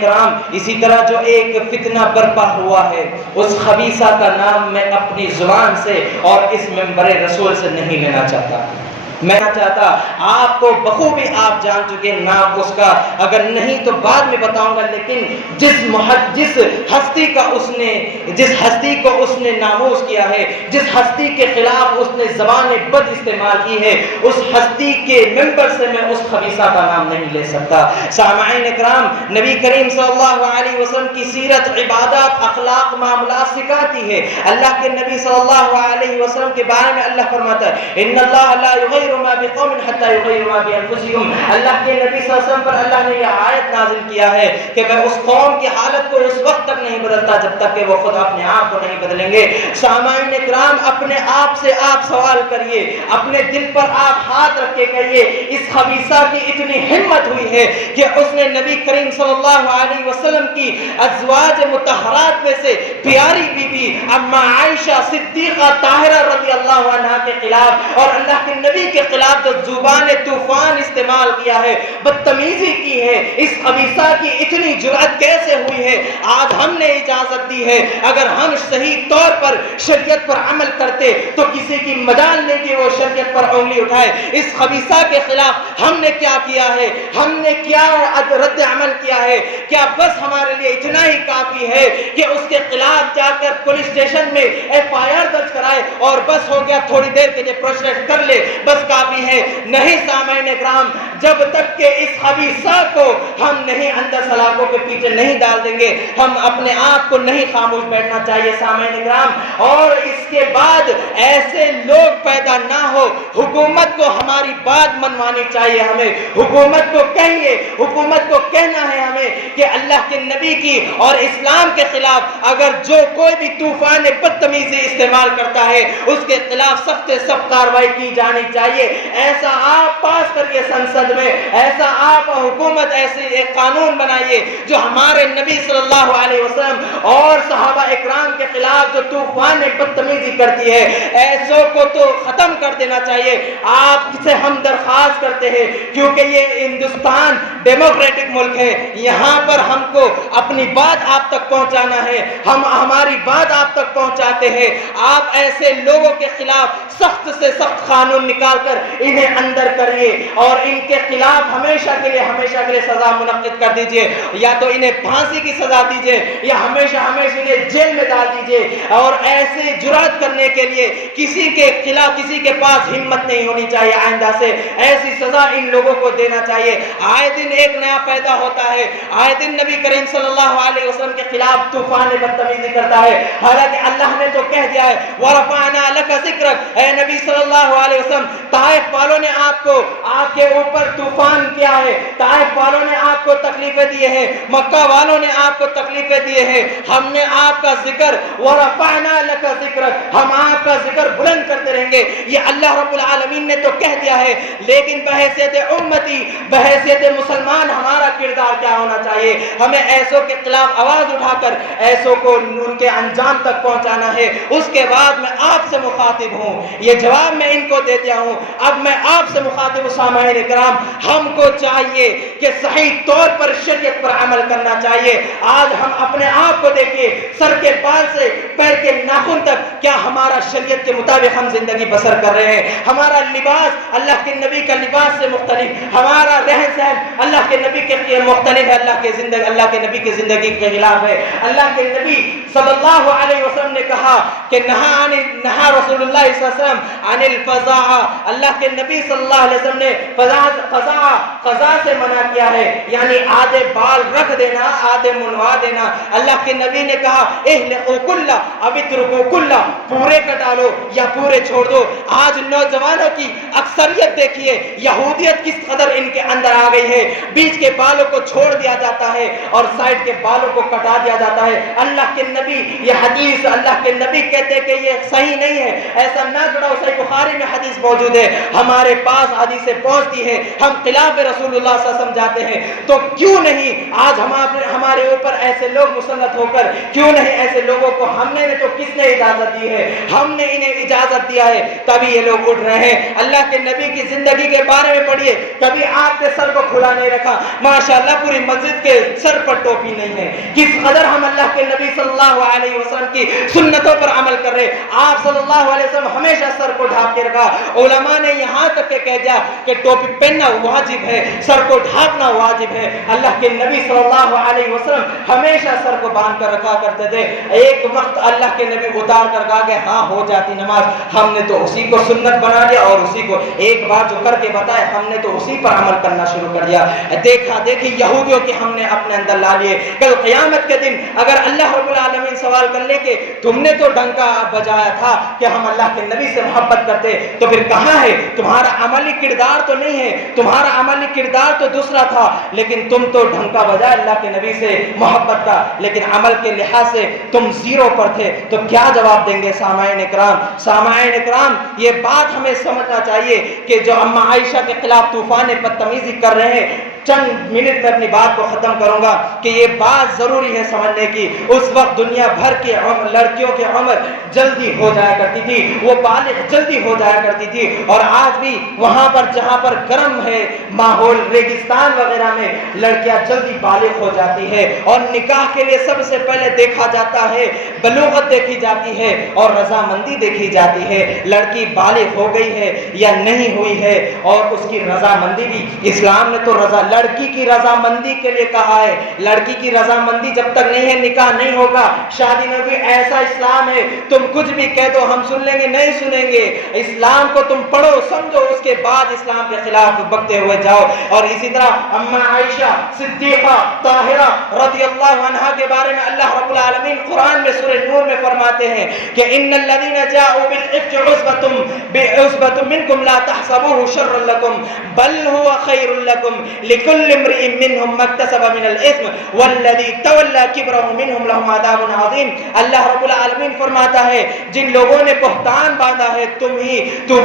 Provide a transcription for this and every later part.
کرام اسی طرح جو ایک فتنہ برپا ہوا ہے اس خبیثہ کا نام میں اپنی زبان سے اور اس منبر رسول سے نہیں لینا چاہتا. میں چاہتا آپ کو بخوبی آپ جان چکے نام اس کا، اگر نہیں تو بعد میں بتاؤں گا، لیکن جس ہستی کو اس نے ناموز کیا ہے، جس ہستی کے خلاف اس نے زبان بد استعمال کی ہے، اس ہستی کے منبر سے میں اس خبیثہ کا نام نہیں لے سکتا. سامعین اکرام، نبی کریم صلی اللہ علیہ وسلم کی سیرت، عبادات، اخلاق، معاملات سکھاتی ہے. اللہ کے نبی صلی اللہ علیہ وسلم کے بارے میں اللہ فرماتا ہے ان اللہ لا یغیر ما بقوم حتى يغيروا ما بانفسهم. اللہ کے نبی صلی اللہ علیہ وسلم پر اللہ نے یہ آیت نازل کیا ہے کہ میں اس قوم کی حالت کو اس وقت تک نہیں بدلتا جب تک کہ وہ خود اپنے آپ کو نہیں بدلیں گے. سامعین کرام، اپنے آپ سے آپ سوال کریے، اپنے دل پر آپ ہاتھ رکھ کے کہیے اس خبیثہ کی اتنی ہمت ہوئی ہے کہ اس نے نبی کریم صلی اللہ علیہ وسلم کی ازواج مطہرات میں سے پیاری بی بی اما عائشہ صدیقہ طاہرہ رضی اللہ عنہا کے خلاف اور اللہ کے نبی کے خلاف جو زبان طوفان استعمال کیا ہے، بدتمیزی کی ہے، اس خبیثہ کی اتنی جرأت کیسے ہوئی ہے؟ آج ہم نے اجازت دی ہے، اگر ہم صحیح طور پر شریعت پر عمل کرتے تو کسی کی مجال نہیں کہ وہ شریعت پر انگلی اٹھائے. اس خبیثہ کے خلاف ہم نے کیا کیا ہے؟ ہم نے کیا رد عمل کیا ہے؟ کیا بس ہمارے لیے اتنا ہی کافی ہے کہ اس کے خلاف جا کر پولیس اسٹیشن میں FIR درج کرائے اور بس ہو گیا، تھوڑی دیر کے لیے پروسیس کر لے، بس کافی ہے؟ نہیں سامعین اکرام، جب تک کہ اس خبیثہ کو ہم نہیں اندر سلاخوں کے پیچھے نہیں ڈال دیں گے، ہم اپنے آپ کو نہیں خاموش بیٹھنا چاہیے سامعین اکرام. اور اس کے بعد ایسے لوگ پیدا نہ ہو. حکومت کو ہماری بات منوانی چاہیے، ہمیں حکومت کو کہیے، حکومت کو کہنا ہے ہمیں کہ اللہ کے نبی کی اور اسلام کے خلاف اگر جو کوئی بھی طوفان بدتمیزی استعمال کرتا ہے اس کے خلاف سخت سے سخت کارروائی کی جانی چاہیے. ایسا آپ پاس کریے سنسد میں، ایسا آپ حکومت ایسے ایک قانون بنائیے جو ہمارے نبی صلی اللہ علیہ وسلم اور صحابہ اکرام کے خلاف جو طوفان بدتمیزی کرتی ہے ایسوں کو تو ختم کر دینا چاہیے. آپ سے ہم درخواست کرتے ہیں کیونکہ یہ ہندوستان ڈیموکریٹک ملک ہے، یہاں پر ہم کو اپنی بات آپ تک پہنچانا ہے، ہم ہماری بات آپ تک پہنچاتے ہیں. آپ ایسے لوگوں کے خلاف سخت سے سخت قانون نکال کر انہیں اندر کریے اور ان کے خلاف ہمیشہ کے لیے سزا منعقد کر دیجئے، یا تو انہیں پھانسی کی سزا دیجئے یا ہمیشہ انہیں جیل میں ڈال دیجئے. اور ایسے جرات کرنے کے لیے کسی کے خلاف کسی کے پاس ہمت نہیں ہونی چاہیے. آئندہ سے ایسی سزا ان لوگوں کو دینا چاہیے. آئے دن ایک نیا پیدا ہوتا ہے، آئے دن نبی کریم صلی اللہ علیہ وسلم کے خلاف طوفان بدتمیزی کرتا ہے، حالانکہ اللہ نے تو کہہ دیا ہے وَرَفَعْنَا لَكَ ذِكْرَكَ. اے نبی صلی اللہ علیہ وسلم، طائف والوں نے آپ کے اوپر طوفان کیا ہے، طائف والوں نے آپ کو تکلیفیں دیے ہیں، مکہ والوں نے آپ کو تکلیفیں دیے ہیں. ہم نے آپ کا ذکر وَرَفَعْنَا لَكَ ذِكْرَكَ، ہم آپ کا ذکر بلند کرتے رہیں گے. یہ اللہ رب العالمین نے تو کہہ دیا ہے، لیکن بحیثیت امتی، بحیثیت مسلمان ہمارا کردار کیا ہونا چاہیے؟ ہمیں ایسوں کے خلاف آواز اٹھا کر ایسوں کو ان کے انجام تک پہنچانا ہے. اس کے بعد میں آپ سے مخاطب ہوں، یہ جواب میں ان کو دے دیا ہوں، اب میں آپ سے مخاطب ہوں. سامعین اکرام، ہم کو چاہیے کہ صحیح طور پر شریعت پر عمل کرنا چاہیے. آج ہم اپنے آپ کو دیکھیے، سر کے بال سے پیر کے ناخن تک، کیا ہمارا شریعت کے مطابق ہم زندگی بسر کر رہے ہیں؟ ہمارا لباس اللہ کے نبی کا لباس سے مختلف، ہمارا رہن سہن اللہ کے نبی کے مختلف ہے، اللہ کے نبی کی زندگی کے خلاف ہے. اللہ کے نبی صلی اللہ علیہ وسلم نے کہا کہ نہا رسول اللہ صلی اللہ علیہ وسلم عن الفضاء، اللہ کے نبی صلی اللہ علیہ وسلم نے فضا سے منع کیا ہے، یعنی آدھے بال رکھ دینا، آدھے منوا دینا. اللہ کے نبی نے کہا احلقوا کلہ اب اترکوا کلہ، پورے کٹا لو یا پورے چھوڑ دو. آج نوجوانوں کی اکثریت دیکھیے، یہودیت کس قدر ان کے اندر آ گئی ہے. بیچ کے بالوں کو چھوڑ دیا جاتا ہے اور سائڈ کے بالوں کو کٹا دیا جاتا ہے. اللہ کے نبی، یہ حدیث اللہ کے نبی کہتے ہیں کہ یہ صحیح نہیں ہے، ایسا نہ جڑاؤ. صحیح بخاری میں حدیث موجود ہے، ہمارے پاس حدیثیں پہنچتی ہے، ہم خلاف रसूलुल्लाह सल्लल्लाहु अलैहि वसल्लम जाते हैं, तो क्यों नहीं आज हमारे ऊपर ऐसे लोग मुसल्लत होकर, क्यों नहीं ऐसे लोगों को हमने तो किसने इजाजत दी है, हमने इन्हें इजाजत दिया है, तभी ये लोग उठ रहे हैं। अल्लाह के नबी की जिंदगी के बारे में पढ़िए, कभी आपने सर को खुला नहीं रखा, माशाअल्लाह पूरी मस्जिद के सर पर टोपी नहीं है। किस कदर हम अल्लाह के नबी सल्लल्लाहु अलैहि वसल्लम की सुन्नतों पर अमल कर रहे। आप सल्लल्लाहु अलैहि वसल्लम हमेशा सर को ढाक के रखा। उलमा ने यहाँ तक के कह दिया कि टोपी पहनना वाजिब है, सर को ढाकना वाजिब है। अल्लाह के नबी सल्लल्लाहु अलैहि वसल्लम हमेशा सर को बांध कर रखा करते थे। एक वक्त अल्लाह के नबी उतार कर कहा कि हाँ हो जाती नमाज, हमने तो उसी को सुन्नत बना लिया और उसी को एक बार जो करके बताए हमने तो उसी पर अमल करना शुरू कर दिया। देखा देखी यहूदियों के हमने अपने अंदर ला लिए। कल क़यामत के दिन अगर अल्लाह रब्बुल आलमीन सवाल कर ले कि तुमने तो डंका बजाया था कि हम अल्लाह के नबी से मोहब्बत करते, तो फिर कहाँ है तुम्हारा अमली किरदार? तो नहीं है, तुम्हारा अमली किरदार तो दूसरा था, लेकिन तुम तो ढंका बजाए अल्लाह के नबी से मोहब्बत का, लेकिन अमल के लिहाज से तुम जीरो पर थे। तो क्या जवाब देंगे सामाईन इकराम? सामाईन इकराम, ये बात हमें समझना चाहिए कि जो अम्मा आयशा के खिलाफ तूफान बदतमीजी कर रहे हैं, चंद मिनट में अपनी बात को खत्म करूंगा कि ये बात जरूरी है समझने की। उस वक्त दुनिया भर की लड़कियों की उम्र जल्दी हो जाया करती थी, वो बालिग जल्दी हो जाया करती थी, और आज भी वहां पर जहां पर गर्म है माहौल, रेगिस्तान वगैरह में लड़कियां जल्दी बालिग हो जाती है। और निकाह के लिए सबसे पहले देखा जाता है, बलूगत देखी जाती है और रजामंदी देखी जाती है, लड़की बालिग हो गई है या नहीं हुई है, और उसकी रजामंदी भी। इस्लाम ने तो लड़की की रजामंदी के लिए कहा है, लड़की की रजामंदी जब तक नहीं है निकाह नहीं होगा, शादी नहीं होगी। ऐसा इस्लाम है, तुम कुछ भी कह दो हम सुन लेंगे, नहीं सुनेंगे। इस्लाम को तुम पढ़ो समझो, उसके बाद इस्लाम के खिलाफ बकते हुए जाओ। और इसी तरह अम्मा आयशा सिद्दीक़ा ताहिरा रज़ियल्लाहु अन्हा के बारे में अल्लाह रब्बुल आलमीन कुरान में सूरह नूर में फरमाते हैं कि इन्नल लज़ीना जाऊ बिल इफ्क उस्बतुम मिनकुम ला तहसबूहु शर्रन लकुम बल हुवा खैरुल लकुम लिकुल्लि इम्रिइन मिनहुम मक्तसब मिनल इस्म वल्लज़ी तवल्ला किब्रहु मिनहुम लहुम अज़ाबुन अज़ीम। अल्लाह रब्बुल आलमीन फरमाता है जिन लोगों ने बहतान बांधा है, तुम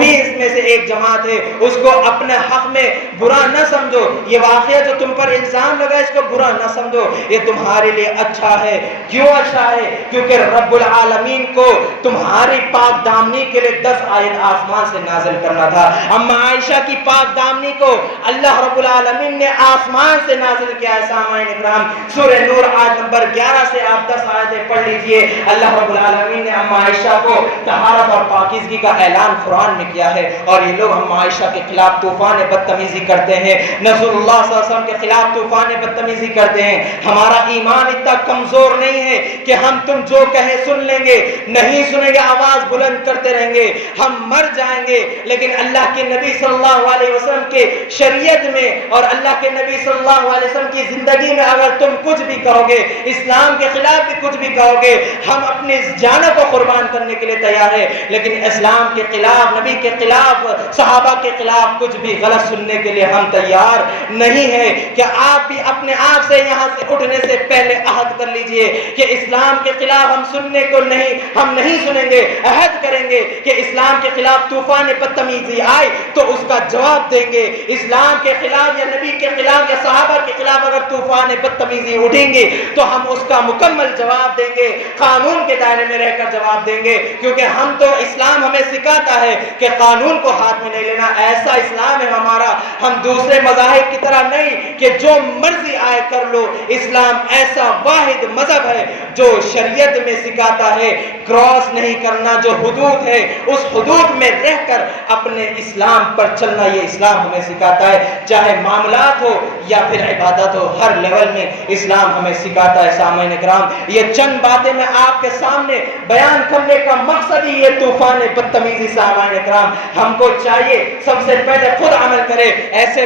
ही इसमें से एक जमात है, उसको अपने हक में बुरा न समझो। ये वाक़या जो तुम पर इल्जाम लगा इसको बुरा न समझो, ये तुम्हारे लिए अच्छा है। क्यों अच्छा है? क्योंकि रब्बुल आलमीन को तुम्हारी पाक दामनी के लिए 10 आयत आसमान से नाजिल करना था। अम्मा आयशा की पाक दामनी को अल्लाह रब्बुल आलमीन ने आसमान से नाजिल किया है। सामाईन इकराम, सूरह नूर आयत नंबर 11 से आप 10 आयतें पढ़ लीजिए। अल्लाह रब्बुल आलमीन ने अम्मा आयशा को तहारत और पाकीज़गी का ऐलान कुरान में किया है, और ये लोग अम्मा आयशा के खिलाफ तूफान बदतमीजी करते हैं, नज़रुल्लाह सल्लल्लाहु अलैहि वसल्लम के खिलाफ तूफान बदतमीजी करते हैं। हमारा ईमान इतना कमजोर नहीं है कि हम तुम जो कहे सुन लेंगे, नहीं सुनेंगे आवाज बुलंद करते रहेंगे, हम मर जाएंगे। लेकिन अल्लाह के नबी सल्लल्लाहु अलैहि वसल्लम के शरीयत में और अल्लाह के नबी सल्लल्लाहु अलैहि वसल्लम की जिंदगी में अगर तुम कुछ भी कहोगे, इस्लाम के खिलाफ भी कुछ भी कहोगे, हम अपनी जानों को कुर्बान करने के लिए तैयार है। लेकिन इस्लाम के खिलाफ, नबी के खिलाफ, सहाबा के खिलाफ कुछ भी गलत सुनने के लिए हम तैयार नहीं है। क्या आप भी अपने आप से यहाँ से उठने से पहले अहद कर लीजिए कि इस्लाम के खिलाफ हम सुनने को हम नहीं सुनेंगे। अहद करेंगे कि इस्लाम के खिलाफ तूफान बदतमीजी आए तो उसका जवाब देंगे। इस्लाम के खिलाफ या नबी के खिलाफ या सहाबा के खिलाफ अगर तूफान बदतमीजी उठेंगे तो हम उसका मुकम्मल जवाब देंगे, कानून के दायरे में रहकर जवाब देंगे। क्योंकि हम तो इस्लाम हमें सिखाता है कि कानून को हाथ में नहीं लेना, ऐसा इस्लाम है हमारा। हम दूसरे मज़ाहिब की तरह नहीं कि जो मर्जी आए कर लो। इस्लाम ऐसा वाहिद मजहब है जो शरीयत में सिखाता है क्रॉस नहीं करना, जो हुदूद है उस हुदूद में रहकर अपने इस्लाम पर चलना, ये इस्लाम हमें सिखाता है। चाहे मामलात हो या फिर इबादत हो, हर लेवल में इस्लाम हमें सिखाता है। सामईन इकराम, ये चंद बातें मैं आपके सामने बयान करने का मकसद ही ये तूफान बदतमीजी। सामईन इकराम, हमको चाहिए सबसे पहले खुद अमल करें। ऐसे